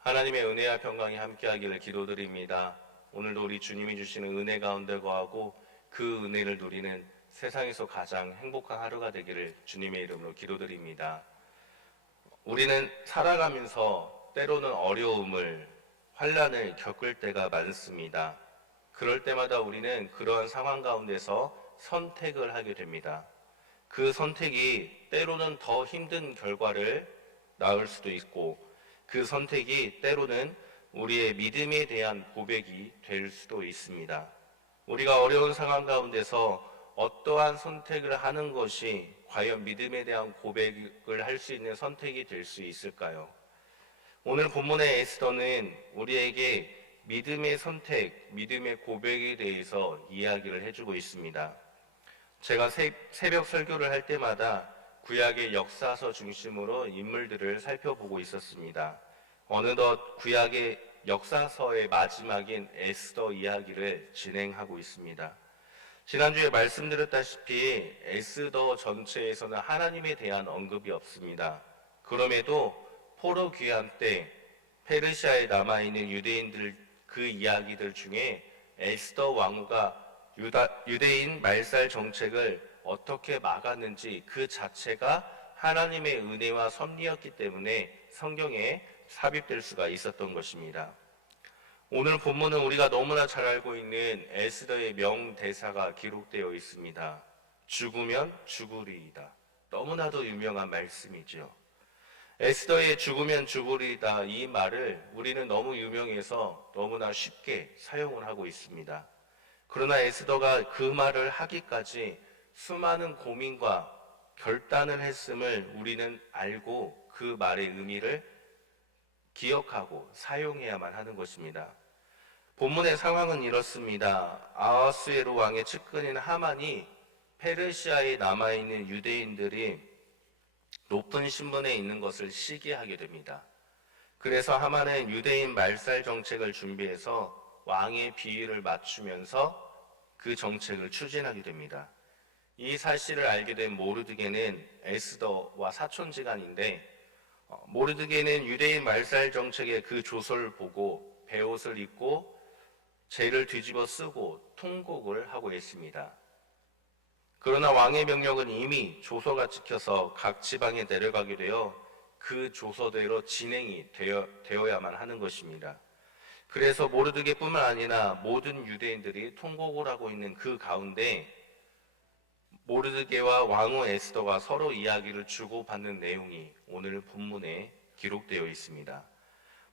하나님의 은혜와 평강이 함께하기를 기도드립니다. 오늘도 우리 주님이 주시는 은혜 가운데 거하고 그 은혜를 누리는 세상에서 가장 행복한 하루가 되기를 주님의 이름으로 기도드립니다. 우리는 살아가면서 때로는 어려움을, 환난을 겪을 때가 많습니다. 그럴 때마다 우리는 그러한 상황 가운데서 선택을 하게 됩니다. 그 선택이 때로는 더 힘든 결과를 낳을 수도 있고, 그 선택이 때로는 우리의 믿음에 대한 고백이 될 수도 있습니다. 우리가 어려운 상황 가운데서 어떠한 선택을 하는 것이 과연 믿음에 대한 고백을 할 수 있는 선택이 될 수 있을까요? 오늘 본문의 에스더는 우리에게 믿음의 선택, 믿음의 고백에 대해서 이야기를 해주고 있습니다. 제가 새벽 설교를 할 때마다 구약의 역사서 중심으로 인물들을 살펴보고 있었습니다. 어느덧 구약의 역사서의 마지막인 에스더 이야기를 진행하고 있습니다. 지난주에 말씀드렸다시피 에스더 전체에서는 하나님에 대한 언급이 없습니다. 그럼에도 포로 귀환 때 페르시아에 남아있는 유대인들 그 이야기들 중에 에스더 왕후가 유대인 말살 정책을 어떻게 막았는지 그 자체가 하나님의 은혜와 섭리였기 때문에 성경에 삽입될 수가 있었던 것입니다. 오늘 본문은 우리가 너무나 잘 알고 있는 에스더의 명대사가 기록되어 있습니다. 죽으면 죽으리이다. 너무나도 유명한 말씀이죠. 에스더의 죽으면 죽으리이다 이 말을 우리는 너무 유명해서 너무나 쉽게 사용을 하고 있습니다. 그러나 에스더가 그 말을 하기까지 수많은 고민과 결단을 했음을 우리는 알고 그 말의 의미를 기억하고 사용해야만 하는 것입니다. 본문의 상황은 이렇습니다. 아하수에로 왕의 측근인 하만이 페르시아에 남아있는 유대인들이 높은 신분에 있는 것을 시기하게 됩니다. 그래서 하만은 유대인 말살 정책을 준비해서 왕의 비위를 맞추면서 그 정책을 추진하게 됩니다. 이 사실을 알게 된 모르드게는 에스더와 사촌지간인데 모르드게는 유대인 말살 정책의 그 조서를 보고 베옷을 입고 죄를 뒤집어 쓰고 통곡을 하고 있습니다. 그러나 왕의 명령은 이미 조서가 찍혀서 각 지방에 내려가게 되어 그 조서대로 진행이 되어야만 하는 것입니다. 그래서 모르드게뿐만 아니라 모든 유대인들이 통곡을 하고 있는 그 가운데 모르드게와 왕후 에스더가 서로 이야기를 주고받는 내용이 오늘 본문에 기록되어 있습니다.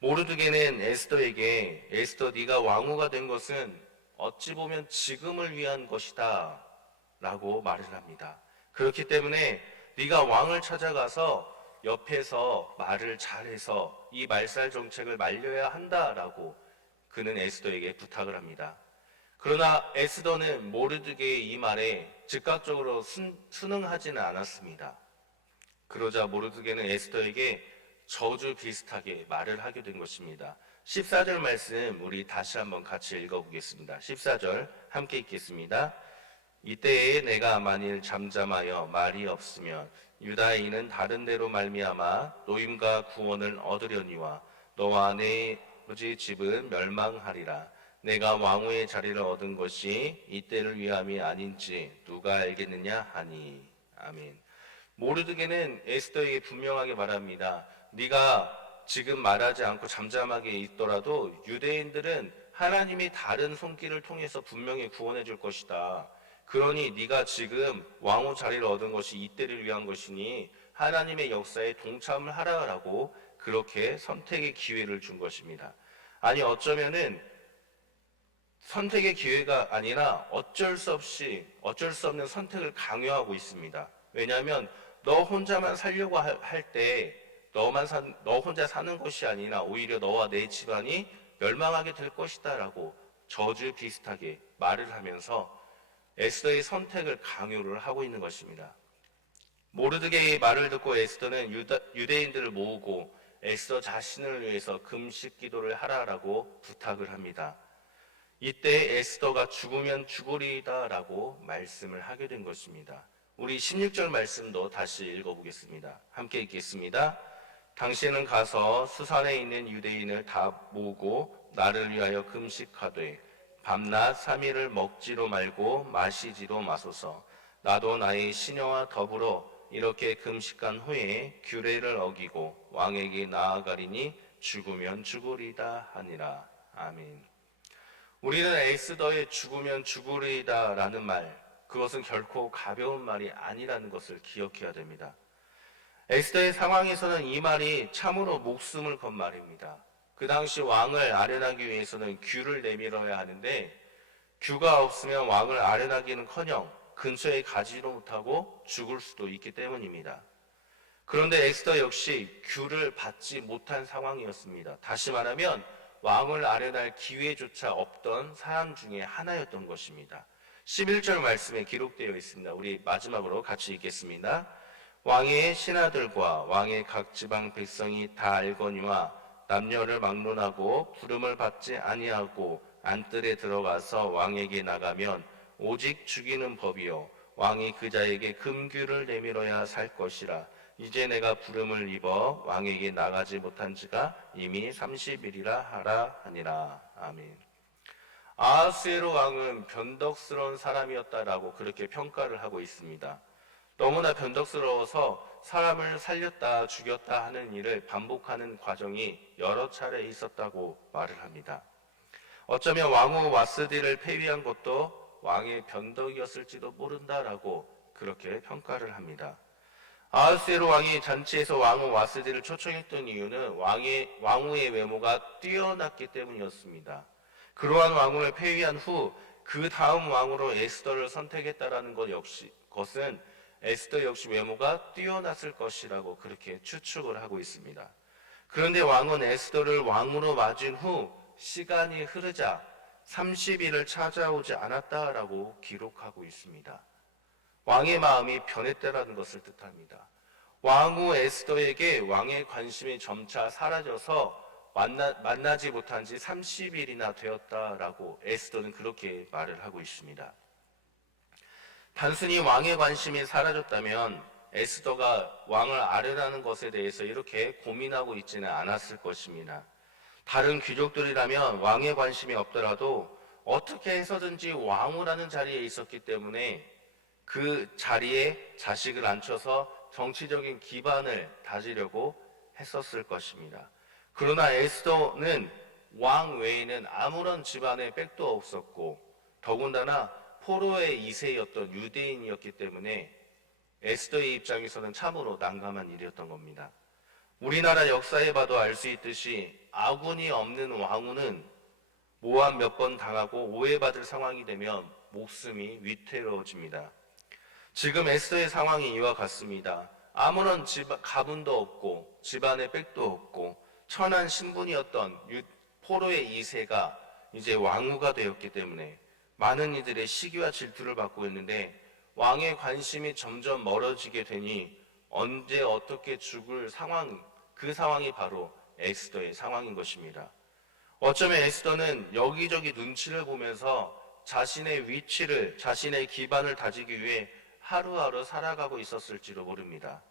모르드게는 에스더에게 에스더 네가 왕후가 된 것은 어찌 보면 지금을 위한 것이다 라고 말을 합니다. 그렇기 때문에 네가 왕을 찾아가서 옆에서 말을 잘해서 이 말살 정책을 말려야 한다라고 그는 에스더에게 부탁을 합니다. 그러나 에스더는 모르드게의 이 말에 즉각적으로 순응하지는 않았습니다. 그러자 모르드게는 에스더에게 저주 비슷하게 말을 하게 된 것입니다. 14절 말씀 우리 다시 한번 같이 읽어보겠습니다. 14절 함께 읽겠습니다. 이때에 내가 만일 잠잠하여 말이 없으면 유다인은 다른 데로 말미암아 노임과 구원을 얻으려니와 너와 내 아버지 집은 멸망하리라. 내가 왕후의 자리를 얻은 것이 이때를 위함이 아닌지 누가 알겠느냐 하니. 아멘. 모르드게는 에스더에게 분명하게 말합니다. 네가 지금 말하지 않고 잠잠하게 있더라도 유대인들은 하나님이 다른 손길을 통해서 분명히 구원해 줄 것이다. 그러니 네가 지금 왕후 자리를 얻은 것이 이때를 위한 것이니 하나님의 역사에 동참을 하라라고 그렇게 선택의 기회를 준 것입니다. 아니 어쩌면은 선택의 기회가 아니라 어쩔 수 없는 선택을 강요하고 있습니다. 왜냐하면 너 혼자만 살려고 할 때 너 혼자 사는 것이 아니라 오히려 너와 내 집안이 멸망하게 될 것이다 라고 저주 비슷하게 말을 하면서 에스더의 선택을 강요를 하고 있는 것입니다. 모르드게의 말을 듣고 에스더는 유대인들을 모으고 에스더 자신을 위해서 금식 기도를 하라라고 부탁을 합니다. 이때 에스더가 죽으면 죽으리이다 라고 말씀을 하게 된 것입니다. 우리 16절 말씀도 다시 읽어보겠습니다. 함께 읽겠습니다. 당신은 가서 수산에 있는 유대인을 다 모으고 나를 위하여 금식하되 밤낮 3일을 먹지도 말고 마시지도 마소서. 나도 나의 시녀와 더불어 이렇게 금식한 후에 규례를 어기고 왕에게 나아가리니 죽으면 죽으리다 하니라. 아멘. 우리는 에스더의 죽으면 죽으리다 라는 말, 그것은 결코 가벼운 말이 아니라는 것을 기억해야 됩니다. 에스더의 상황에서는 이 말이 참으로 목숨을 건 말입니다. 그 당시 왕을 아련하기 위해서는 규를 내밀어야 하는데 규가 없으면 왕을 아련하기는커녕 근처에 가지도 못하고 죽을 수도 있기 때문입니다. 그런데 에스더 역시 규를 받지 못한 상황이었습니다. 다시 말하면 왕을 아련할 기회조차 없던 사람 중에 하나였던 것입니다. 11절 말씀에 기록되어 있습니다. 우리 마지막으로 같이 읽겠습니다. 왕의 신하들과 왕의 각 지방 백성이 다 알거니와 남녀를 막론하고 부름을 받지 아니하고 안뜰에 들어가서 왕에게 나가면 오직 죽이는 법이요 왕이 그자에게 금규를 내밀어야 살 것이라. 이제 내가 부름을 입어 왕에게 나가지 못한 지가 이미 30일이라 하라 하니라. 아멘. 아하스웨로 왕은 변덕스러운 사람이었다라고 그렇게 평가를 하고 있습니다. 너무나 변덕스러워서 사람을 살렸다 죽였다 하는 일을 반복하는 과정이 여러 차례 있었다고 말을 합니다. 어쩌면 왕후 와스디를 폐위한 것도 왕의 변덕이었을지도 모른다라고 그렇게 평가를 합니다. 아하스웨로 왕이 잔치에서 왕후 와스디를 초청했던 이유는 왕후의 외모가 뛰어났기 때문이었습니다. 그러한 왕후를 폐위한 후 그 다음 왕으로 에스더를 선택했다라는 것은 에스더 역시 외모가 뛰어났을 것이라고 그렇게 추측을 하고 있습니다. 그런데 왕은 에스더를 왕으로 맞은 후 시간이 흐르자 30일을 찾아오지 않았다라고 기록하고 있습니다. 왕의 마음이 변했다라는 것을 뜻합니다. 왕후 에스더에게 왕의 관심이 점차 사라져서 만나지 못한 지 30일이나 되었다라고 에스더는 그렇게 말을 하고 있습니다. 단순히 왕의 관심이 사라졌다면 에스더가 왕을 아뢰라는 것에 대해서 이렇게 고민하고 있지는 않았을 것입니다. 다른 귀족들이라면 왕의 관심이 없더라도 어떻게 해서든지 왕후라는 자리에 있었기 때문에 그 자리에 자식을 앉혀서 정치적인 기반을 다지려고 했었을 것입니다. 그러나 에스더는 왕 외에는 아무런 집안에 백도 없었고 더군다나 포로의 2세였던 유대인이었기 때문에 에스더의 입장에서는 참으로 난감한 일이었던 겁니다. 우리나라 역사에 봐도 알 수 있듯이 아군이 없는 왕후는 모함 몇 번 당하고 오해받을 상황이 되면 목숨이 위태로워집니다. 지금 에스더의 상황이 이와 같습니다. 아무런 가문도 없고 집안에 백도 없고 천한 신분이었던 포로의 2세가 이제 왕후가 되었기 때문에 많은 이들의 시기와 질투를 받고 있는데 왕의 관심이 점점 멀어지게 되니 언제 어떻게 죽을 상황, 그 상황이 바로 에스더의 상황인 것입니다. 어쩌면 에스더는 여기저기 눈치를 보면서 자신의 위치를, 자신의 기반을 다지기 위해 하루하루 살아가고 있었을지도 모릅니다.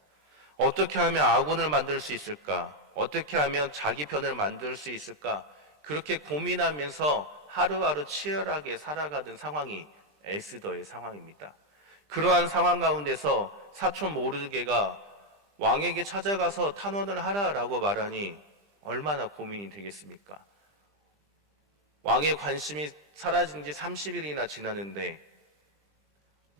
어떻게 하면 아군을 만들 수 있을까? 어떻게 하면 자기 편을 만들 수 있을까? 그렇게 고민하면서 하루하루 치열하게 살아가는 상황이 에스더의 상황입니다. 그러한 상황 가운데서 사촌 모르드게가 왕에게 찾아가서 탄원을 하라라고 말하니 얼마나 고민이 되겠습니까? 왕의 관심이 사라진 지 30일이나 지났는데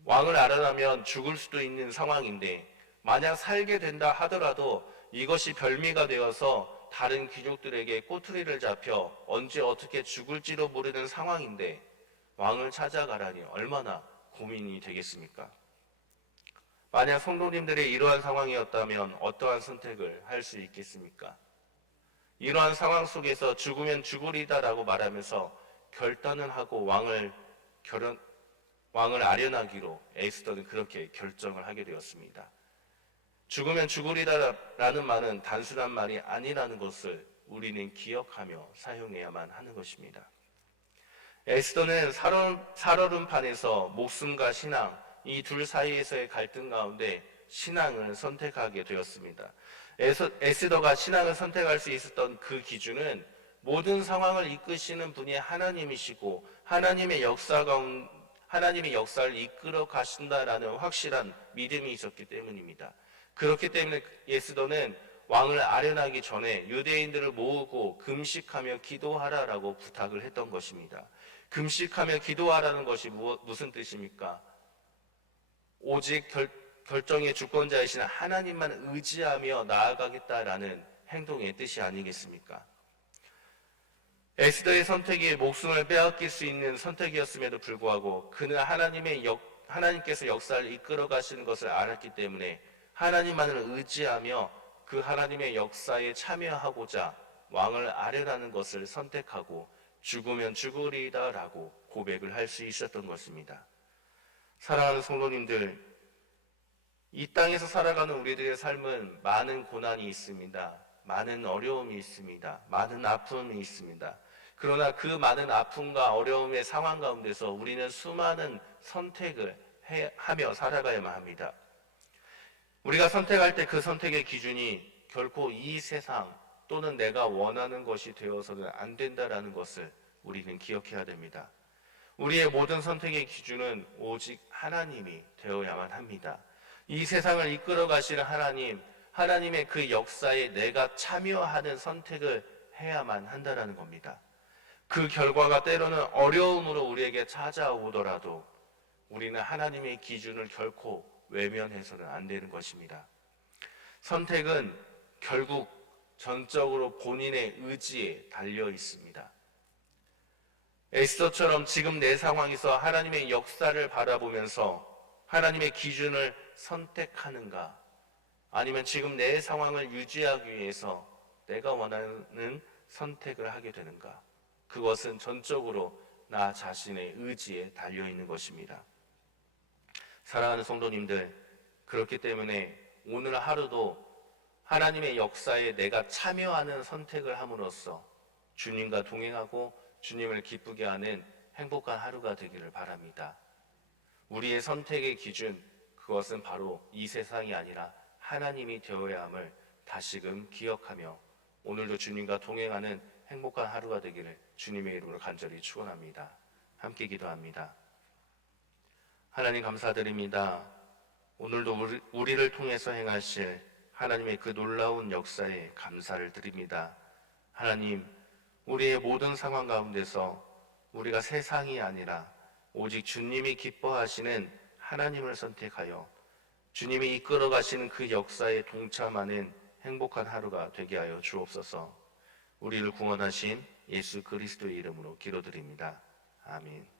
왕을 알아나면 죽을 수도 있는 상황인데 만약 살게 된다 하더라도 이것이 별미가 되어서 다른 귀족들에게 꼬투리를 잡혀 언제 어떻게 죽을지도 모르는 상황인데 왕을 찾아가라니 얼마나 고민이 되겠습니까? 만약 성도님들이 이러한 상황이었다면 어떠한 선택을 할 수 있겠습니까? 이러한 상황 속에서 죽으면 죽으리다라고 말하면서 결단을 하고 왕을 아련하기로 에스더는 그렇게 결정을 하게 되었습니다. 죽으면 죽으리다라는 말은 단순한 말이 아니라는 것을 우리는 기억하며 사용해야만 하는 것입니다. 에스더는 살얼음판에서 목숨과 신앙, 이 둘 사이에서의 갈등 가운데 신앙을 선택하게 되었습니다. 에스더가 신앙을 선택할 수 있었던 그 기준은 모든 상황을 이끄시는 분이 하나님이시고 하나님의 역사를 이끌어 가신다라는 확실한 믿음이 있었기 때문입니다. 그렇기 때문에 에스더는 왕을 아련하기 전에 유대인들을 모으고 금식하며 기도하라라고 부탁을 했던 것입니다. 금식하며 기도하라는 것이 무슨 뜻입니까? 오직 결정의 주권자이신 하나님만 의지하며 나아가겠다라는 행동의 뜻이 아니겠습니까? 에스더의 선택이 목숨을 빼앗길 수 있는 선택이었음에도 불구하고 그는 하나님께서 역사를 이끌어 가시는 것을 알았기 때문에 하나님만을 의지하며 그 하나님의 역사에 참여하고자 왕을 아뢰라는 것을 선택하고 죽으면 죽으리다라고 고백을 할 수 있었던 것입니다. 사랑하는 성도님들, 이 땅에서 살아가는 우리들의 삶은 많은 고난이 있습니다. 많은 어려움이 있습니다. 많은 아픔이 있습니다. 그러나 그 많은 아픔과 어려움의 상황 가운데서 우리는 수많은 선택을 하며 살아가야만 합니다. 우리가 선택할 때 그 선택의 기준이 결코 이 세상 또는 내가 원하는 것이 되어서는 안 된다라는 것을 우리는 기억해야 됩니다. 우리의 모든 선택의 기준은 오직 하나님이 되어야만 합니다. 이 세상을 이끌어 가시는 하나님의 그 역사에 내가 참여하는 선택을 해야만 한다는 겁니다. 그 결과가 때로는 어려움으로 우리에게 찾아오더라도 우리는 하나님의 기준을 결코 외면해서는 안 되는 것입니다. 선택은 결국 전적으로 본인의 의지에 달려 있습니다. 에스더처럼 지금 내 상황에서 하나님의 역사를 바라보면서 하나님의 기준을 선택하는가? 아니면 지금 내 상황을 유지하기 위해서 내가 원하는 선택을 하게 되는가? 그것은 전적으로 나 자신의 의지에 달려 있는 것입니다. 사랑하는 성도님들, 그렇기 때문에 오늘 하루도 하나님의 역사에 내가 참여하는 선택을 함으로써 주님과 동행하고 주님을 기쁘게 하는 행복한 하루가 되기를 바랍니다. 우리의 선택의 기준, 그것은 바로 이 세상이 아니라 하나님이 되어야 함을 다시금 기억하며 오늘도 주님과 동행하는 행복한 하루가 되기를 주님의 이름으로 간절히 축원합니다. 함께 기도합니다. 하나님 감사드립니다. 오늘도 우리를 통해서 행하실 하나님의 그 놀라운 역사에 감사를 드립니다. 하나님, 우리의 모든 상황 가운데서 우리가 세상이 아니라 오직 주님이 기뻐하시는 하나님을 선택하여 주님이 이끌어 가시는 그 역사에 동참하는 행복한 하루가 되게 하여 주옵소서. 우리를 구원하신 예수 그리스도의 이름으로 기도드립니다. 아멘.